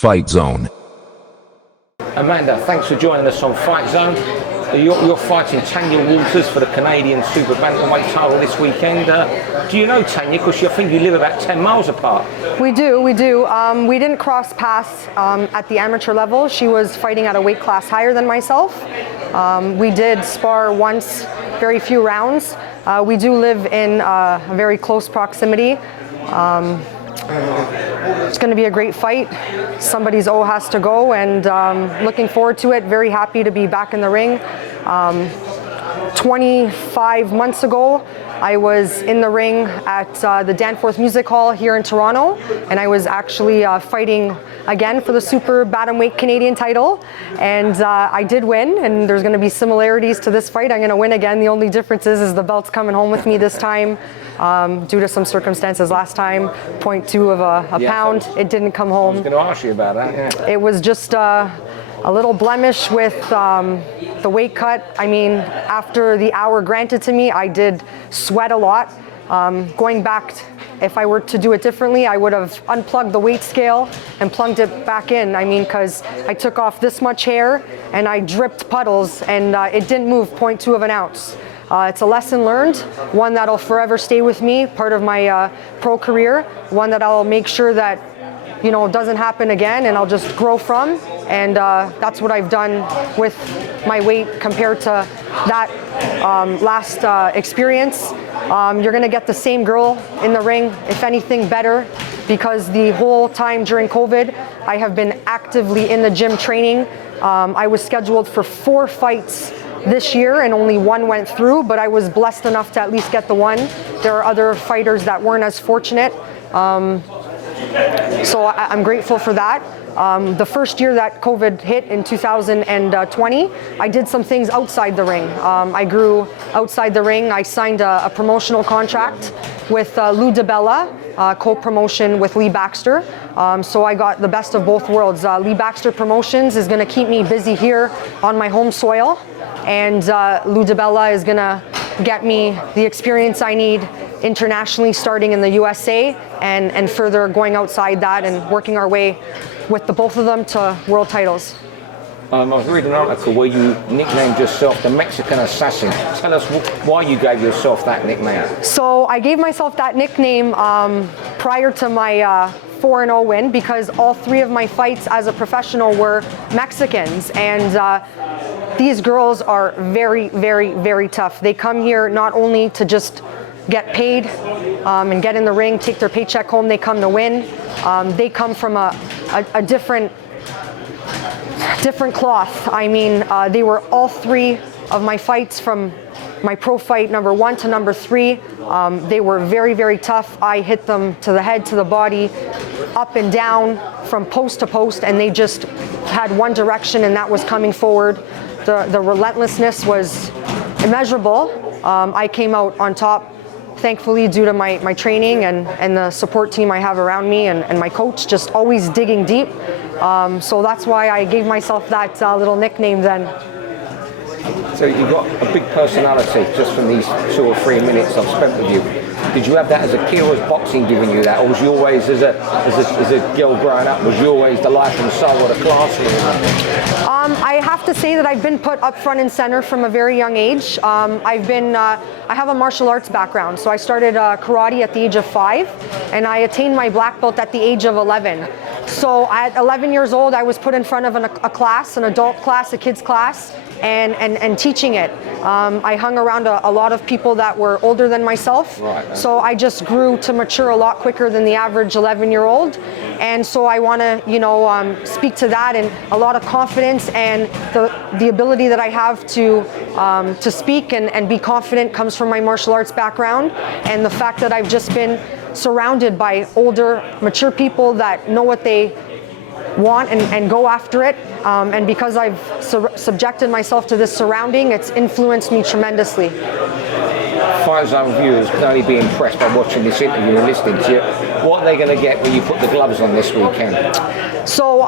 Fightzone. Amanda, thanks for joining us on Fightzone. You're fighting Tanya Walters for the Canadian Super Bantamweight title this weekend. Do you know Tanya? Because I think you live about 10 miles apart. We do. We didn't cross paths at the amateur level. She was fighting at a weight class higher than myself. We did spar once, very few rounds. We do live in a very close proximity. It's going to be a great fight. Somebody's has to go, and looking forward to it. Very happy to be back in the ring. 25 months ago, I was in the ring at the Danforth Music Hall here in Toronto, and I was actually fighting again for the Super Bantamweight Canadian title, and I did win, and there's going to be similarities to this fight. I'm going to win again. The only difference is the belt's coming home with me this time. Due to some circumstances last time, 0.2 of a pound, it didn't come home. I was going to ask you about that, yeah. It was just a little blemish with the weight cut. I mean, after the hour granted to me, I did sweat a lot. Going back, if I were to do it differently, I would have unplugged the weight scale and plugged it back in. I mean, because I took off this much hair and I dripped puddles, and it didn't move 0.2 of an ounce. It's a lesson learned, one that'll forever stay with me, part of my pro career, one that I'll make sure that, you know, doesn't happen again, and I'll just grow from. And that's what I've done with my weight compared to that last experience. You're gonna get the same girl in the ring, if anything better, because the whole time during COVID, I have been actively in the gym training. I was scheduled for 4 fights this year, and only 1 went through, but I was blessed enough to at least get the one. There are other fighters that weren't as fortunate. So I'm grateful for that. The first year that COVID hit in 2020, I did some things outside the ring. I grew outside the ring. I signed a promotional contract with 𝙎𝙀𝘼𝙇, co-promotion with Lee Baxter. So I got the best of both worlds. Lee Baxter Promotions is going to keep me busy here on my home soil, and 𝙎𝙀𝘼𝙇 is going to get me the experience I need internationally, starting in the USA and further going outside that and working our way with the both of them to world titles. I was reading an article where you nicknamed yourself the Mexican Assassin. Tell us why you gave yourself that nickname. So I gave myself that nickname prior to my 4-0 win, because all 3 of my fights as a professional were Mexicans, and these girls are very, very, very tough. They come here not only to just get paid and get in the ring, take their paycheck home. They come to win. They come from a different cloth. I mean, they were all 3 of my fights, from my pro fight number 1 to number 3. They were very, very tough. I hit them to the head, to the body, up and down, from post to post, and they just had one direction, and that was coming forward. The relentlessness was immeasurable. I came out on top, thankfully, due to my training and the support team I have around me, and my coach just always digging deep. So that's why I gave myself that little nickname then. So you've got a big personality just from these 2 or 3 minutes I've spent with you. Did you have that as a kid, or was boxing giving you that, or was you always, as a girl growing up, was you always the life and soul of the classroom? I have to say that I've been put up front and center from a very young age. I have a martial arts background, so I started karate at the age of 5, and I attained my black belt at the age of 11. So at 11 years old, I was put in front of a class, an adult class, a kids class, and teaching it. I hung around a lot of people that were older than myself, right. So I just grew to mature a lot quicker than the average 11-year-old. And so I want to, speak to that, and a lot of confidence, and the ability that I have to speak and be confident comes from my martial arts background, and the fact that I've just been surrounded by older, mature people that know what they want and go after it. And because I've subjected myself to this surrounding, it's influenced me tremendously. Fightzone viewers can only be impressed by watching this interview and listening to you. What are they going to get when you put the gloves on this weekend? So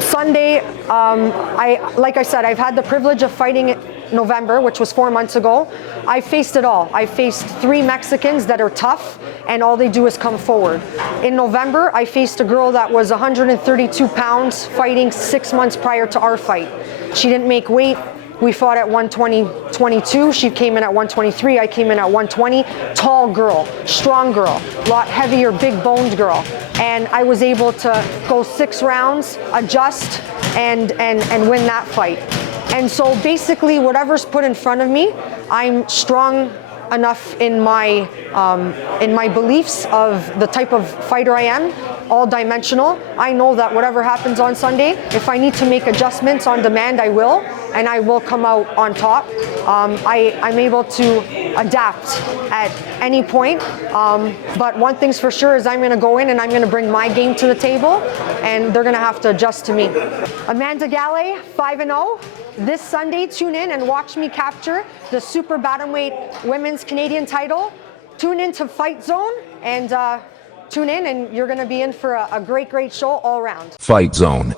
Sunday, like I said, I've had the privilege of fighting November, which was 4 months ago, I faced it all. I faced 3 Mexicans that are tough, and all they do is come forward. In November, I faced a girl that was 132 pounds fighting 6 months prior to our fight. She didn't make weight. We fought at 120-22. She came in at 123. I came in at 120. Tall girl, strong girl, a lot heavier, big boned girl. And I was able to go 6 rounds, adjust, and win that fight. And so basically whatever's put in front of me, I'm strong enough in my beliefs of the type of fighter I am, all dimensional. I know that whatever happens on Sunday, if I need to make adjustments on demand, I will, and I will come out on top. I'm able to adapt at any point, but one thing's for sure is I'm going to go in and I'm going to bring my game to the table, and they're going to have to adjust to me. Amanda Galle, 5-0. This Sunday, tune in and watch me capture the super bantamweight women's Canadian title. Tune in to Fightzone and tune in, and you're going to be in for a great show all around. Fightzone.